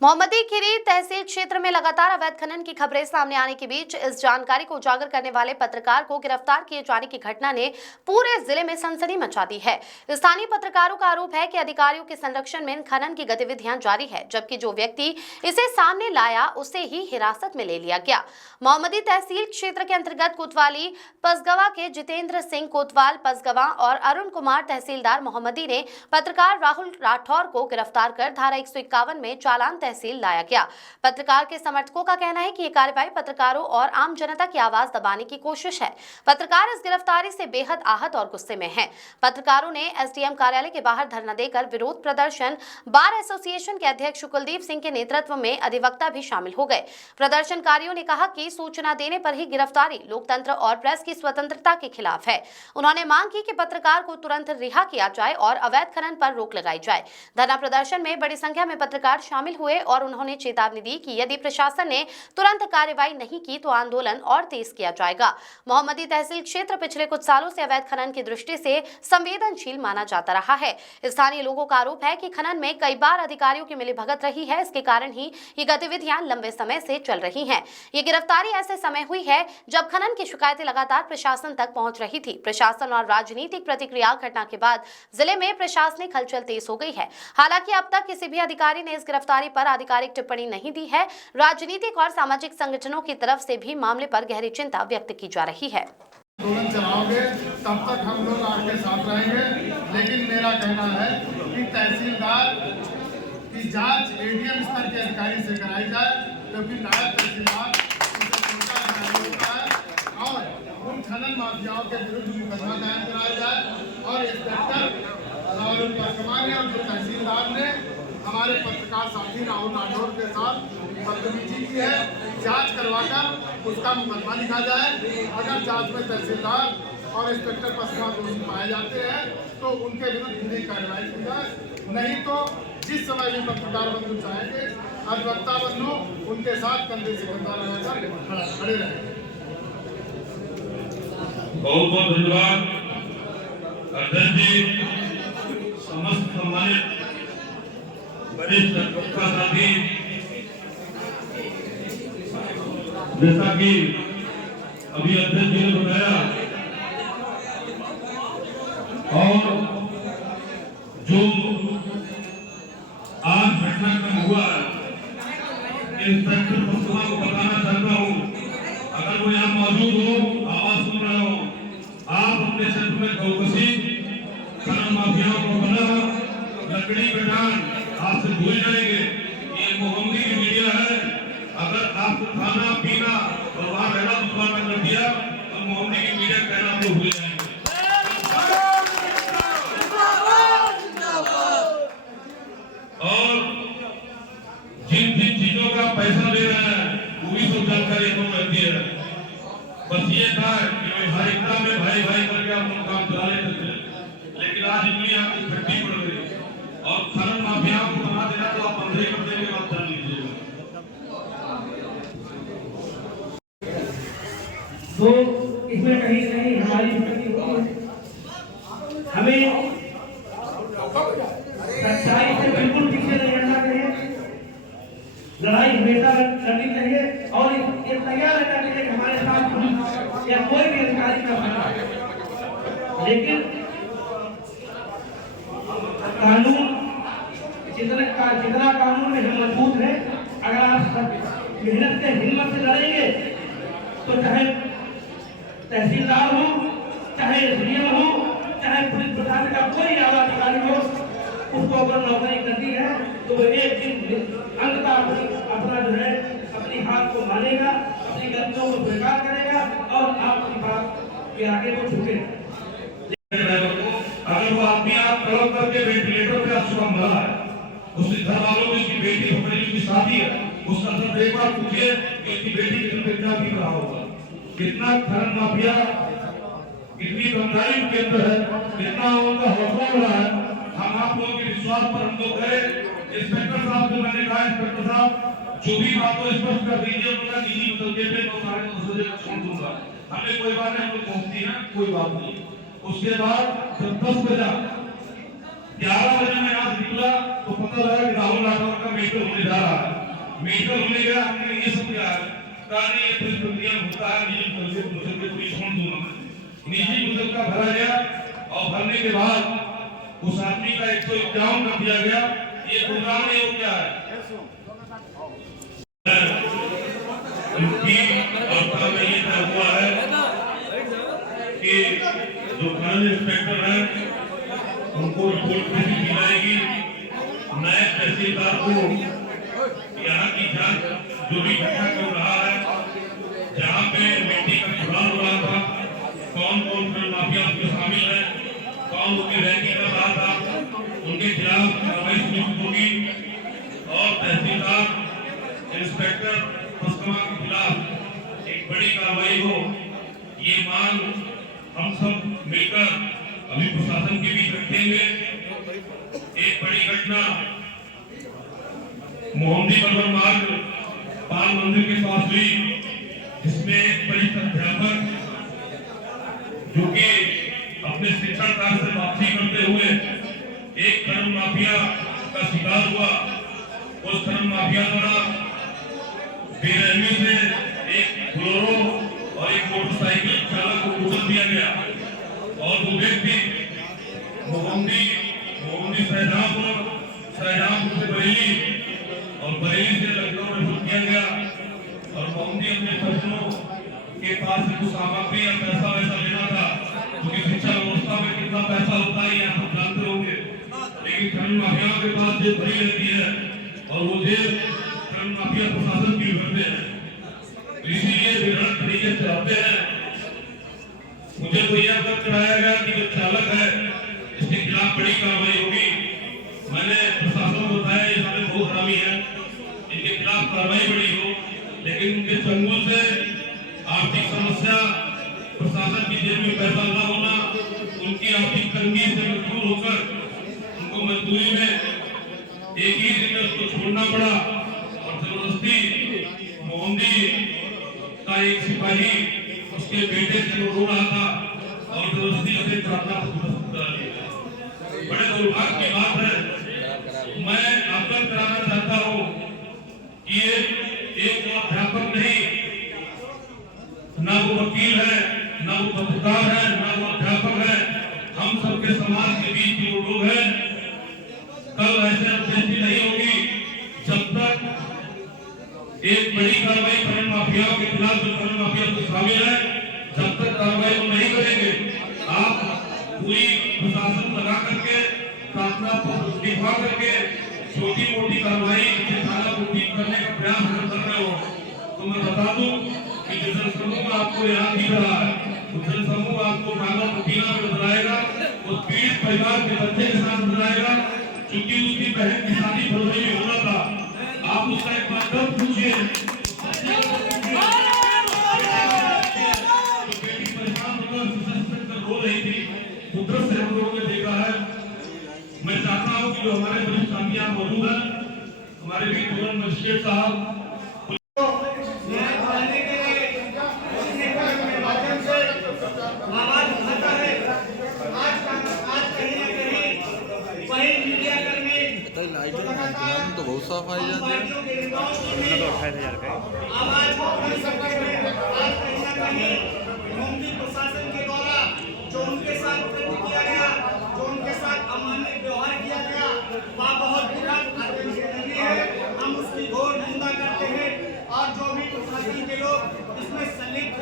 मोहम्मदी खीरी तहसील क्षेत्र में लगातार अवैध खनन की खबरें सामने आने के बीच इस जानकारी को उजागर करने वाले पत्रकार को गिरफ्तार किए जाने की घटना ने पूरे जिले में सनसनी मचा दी है। स्थानीय पत्रकारों का आरोप है कि अधिकारियों के संरक्षण में इन खनन की गतिविधियां जारी है, जबकि जो व्यक्ति इसे सामने लाया उसे ही हिरासत में ले लिया गया। मोहम्मदी तहसील क्षेत्र के अंतर्गत कोतवाली पसगवा के जितेंद्र सिंह कोतवाल पसगवा और अरुण कुमार तहसीलदार मोहम्मदी ने पत्रकार राहुल राठौर को गिरफ्तार कर धारा 151 में चालान तहसील लाया गया। पत्रकार के समर्थकों का कहना है कि ये कार्रवाई पत्रकारों और आम जनता की आवाज दबाने की कोशिश है। पत्रकार इस गिरफ्तारी से बेहद आहत और गुस्से में हैं। पत्रकारों ने एसडीएम कार्यालय के बाहर धरना देकर विरोध प्रदर्शन। बार एसोसिएशन के अध्यक्ष कुलदीप सिंह के नेतृत्व में अधिवक्ता भी शामिल हो गए। प्रदर्शनकारियों ने कहा कि सूचना देने पर ही गिरफ्तारी लोकतंत्र और प्रेस की स्वतंत्रता के खिलाफ है। उन्होंने मांग की कि पत्रकार को तुरंत रिहा किया जाए और अवैध खनन पर रोक लगाई जाए। धरना प्रदर्शन में बड़ी संख्या में पत्रकार शामिल हुए और उन्होंने चेतावनी दी कि यदि प्रशासन ने तुरंत कार्रवाई नहीं की तो आंदोलन और तेज किया जाएगा। मोहम्मदी तहसील क्षेत्र पिछले कुछ सालों से अवैध खनन की दृष्टि से संवेदनशील माना जाता रहा है। स्थानीय लोगों का आरोप है कि खनन में कई बार अधिकारियों की मिलीभगत रही है। इसके कारण ही ये गतिविधियां लंबे समय से चल रही हैं। ये गिरफ्तारी ऐसे समय हुई है जब खनन की शिकायतें लगातार प्रशासन तक पहुंच रही थी। प्रशासन और राजनीतिक प्रतिक्रिया घटना के बाद जिले में प्रशासनिक हलचल तेज हो गई है। हालांकि अब तक किसी भी अधिकारी ने इस गिरफ्तारी पर आधिकारिक टिप्पणी नहीं दी है। राजनीतिक और सामाजिक संगठनों की तरफ से भी मामले पर गहरी चिंता व्यक्त की जा रही है। आंदोलन चलाओगे तब तक हम लोग आपके साथ रहेंगे, लेकिन मेरा कहना है कि तहसीलदार की जांच एडीएम स्तर के अधिकारी से कराई जाए, क्योंकि नायब तहसीलदार होता है और उन खनन माफियाओं के विरुद्ध मुकदमा दायर कराया जाए और इंस्पेक्टर राहुल वर्तमान और जो तहसीलदार ने हमारे पत्रकार साथी राहुल राठौर के साथ बदतमीजी की है, जांच करवाकर उसका मुकदमा लिखा जाए। अगर जांच में तहसीलदार और इंस्पेक्टर पसगवा दोषी पाए जाते हैं तो उनके विरुद्ध विधिक कार्रवाई की जाए। नहीं तो जिस समय भी पत्रकार बंधु चाहेंगे, अधिवक्ता बंधु उनके साथ कंधे से कंधा लगाकर खड़े रहेंगे। बहुत बहुत धन्यवाद अध्यक्ष जी, समस्त सम्मानित वरिष्ठ पत्रकार साथी। जैसा कि अभी अध्यक्ष जी ने बताया और जो आज घटनाक्रम हुआ, इंस्पेक्टर पसगवा को बताना चाहता हूँ, अगर वो यहाँ मौजूद हो, आवाज सुन रहे हो, आप अपने क्षेत्र में चौकसी खनन माफियाओं को बना लकड़ी बेटान आज से भूल जाएंगे। ये मोहम्मदी की मीडिया है। अगर आपको खाना पीना और वहां रहना दुश्मन कर दिया तो मोहम्मदी की मीडिया कहना आप लोग भूल जाएंगे। और जिन जिन चीजों का पैसा ले रहे हैं वो भी सब जानकारी हम रहती है। बस ये था कि भाईता में भाई भाई करके आप लोग काम चला लेते थे, लेकिन आज इतनी आपकी ठंडी पड़ गई और खनन माफिया को बना देना तो आप बंदे कर देंगे, आप जान लीजिएगा। तो इसमें कहीं ना कहीं हमारी विपत्ति होती है। हमें सच्चाई से बिल्कुल पीछे नहीं हटना चाहिए। लड़ाई हमेशा लड़नी चाहिए और ये तैयार रहना चाहिए कि हमारे साथ पुलिस या कोई भी अधिकारी का बना, लेकिन कानून जितना कानून में हम मजबूत है, अगर आप मेहनत से हिम्मत से लड़ेंगे तो चाहे तहसीलदार हो, चाहे एसडीएम हो, चाहे पुलिस प्रशासन का कोई आला अधिकारी हो, उसको अगर नौकरी करनी है तो वो एक दिन अंततः अपना जो है अपनी हाथ को मानेगा, अपनी गलतियों को स्वीकार करेगा और आपकी बात के आगे वो झुकेगा। अगर वो आदमी आप तड़प करके वेंटिलेटर पे आप सुबह मरा है, उसके घर वालों में उसकी बेटी पकड़ी, उसकी शादी है, उसका सब एक बार पूछिए कि उसकी बेटी कितने क्या बीत रहा होगा, कितना खनन माफिया, कितनी गंदाई उनके अंदर है, कितना उनका हौसला बढ़ा है। हम आप लोगों के विश्वास पर हम लोग गए। इंस्पेक्टर साहब को मैंने कहा, इंस्पेक्टर साहब जो भी बात हो स्पष्ट कर दीजिए, उनका निजी मुद्दे पे 9:30 छोड़ दूंगा। हमें कोई बात नहीं, हम लोग पहुंचती है, कोई बात नहीं। उसके बाद जब 10 बजा 11 बजे मैं यहाँ से निकला तो पता लगा कि राहुल राठौर का मेडिकल होने जा रहा है। मेडिकल होने गया, हमने ये सब क्या है कारण ये प्रक्रिया होता है निजी मुचल के पूरी छोड़ दूंगा। निजी मुचल का भरा गया और भरने के बाद उस आदमी का 151 कर दिया गया। ये गुनाह नहीं हो गया है उनकी और में ये तय हुआ है कि जो खनन इंस्पेक्टर है उनको रिपोर्ट भेजी दी जाएगी। नए तहसीलदार को यहाँ की जांच जो भी घटना कर रहा है, जहाँ पे मिट्टी का खुदान हो रहा था, कौन कौन फिल्म माफिया उसमें शामिल है, कौन उसकी रैंकिंग कर रहा था, उनके खिलाफ कार्रवाई सुनिश्चित होगी और तहसीलदार इंस्पेक्टर के खिलाफ एक बड़ी कार्रवाई हो। ये मांग हम सब मिलकर अभी प्रशासन के बीच रखेंगे। एक बड़ी घटना मोहम्मदी बर्बर मार्ग पाल मंदिर के पास हुई, जिसमें एक बड़ी अध्यापक जो कि अपने शिक्षा कार्य से वापसी करते हुए एक खनन माफिया का शिकार हुआ। उस खनन माफिया द्वारा बेरहमी से एक बोलेरो और एक मोटरसाइकिल चालक को कुचल दिया गया और वो व्यक्ति मोहम्मदी शाहजहांपुर से बरेली और बरेली से लखनऊ रेफर किया गया और मोहम्मदी अपने फसलों के पास से कुछ सामग्री या पैसा वैसा लेना था, क्योंकि शिक्षा व्यवस्था में कितना पैसा होता है आप जानते होंगे। लेकिन खनन माफियाओं के पास जेब भरी रहती है और वो जेब खनन माफिया प्रशासन की भरते हैं। इसीलिए विवरण तरीके से आते हैं। मुझे तो यह अवगत कराया गया कि जो चालक है इसके खिलाफ बड़ी कार्रवाई होगी। मैंने प्रशासन को बताया ये सारे बहुत हरामी है, इनके खिलाफ कार्रवाई बड़ी हो, लेकिन उनके चंगुल से आर्थिक समस्या, प्रशासन की जेब में पैसा न होना, उनकी आर्थिक तंगी से मजबूर होकर उनको मजबूरी में एक ही दिन में उसको छोड़ना पड़ा और जबरदस्ती मोहम्मदी का एक सिपाही उसके बेटे से रो रहा था और जबरदस्ती उसे प्रार्थना करा दिया। बड़े दुर्भाग्य की बात है। मैं अवगत कराना चाहता हूँ कि ये एक अध्यापक नहीं, ना वो वकील है, ना वो पत्रकार है, ना वो अध्यापक है, हम सबके समाज के बीच जो लोग हैं। कल ऐसे अपडेट नहीं होगी जब तक एक बड़ी कार्रवाई खनन माफियाओं के खिलाफ जो खनन माफिया को शामिल है, जब तक कार्रवाई को नहीं करेंगे, आप पूरी प्रशासन लगा करके प्रार्थना पत्र लिखवा करके छोटी मोटी कार्रवाई थाना को ठीक करने का प्रयास कर रहे हो, तो मैं बता दूं कि जो जनसमूह आपको यहाँ दिख रहा है, वो जनसमूह आपको नागर मदीना में नजर आएगा, उस पीड़ित परिवार के बच्चे के साथ नजर आएगा, क्योंकि उसकी बहन की शादी फरवरी में होना था। आप उसका एक बार कब पूछिए, बेटी परेशान होकर रो रही थी, कुदरत से हम लोगों ने देखा है। मैं चाहता हूँ कि जो हमारे वरिष्ठ साथियां मौजूद हैं, हमारे भी तुरंत मजिस्ट्रेट साहब आवाज उठाता है। आज कहीं ना कहीं वही मीडिया कर्मी तो बहुत साफ आई जाती है। आवाज उठा सकते हैं। आज कहीं ना कहीं मोदी प्रशासन के द्वारा जो उनके साथ कृत्य किया गया, जो उनके साथ अमानवीय व्यवहार किया गया, वह बहुत बुरा अत्यंत है। हम उसकी घोर निंदा करते हैं और जो भी प्रशासन के लोग इसमें संलिप्त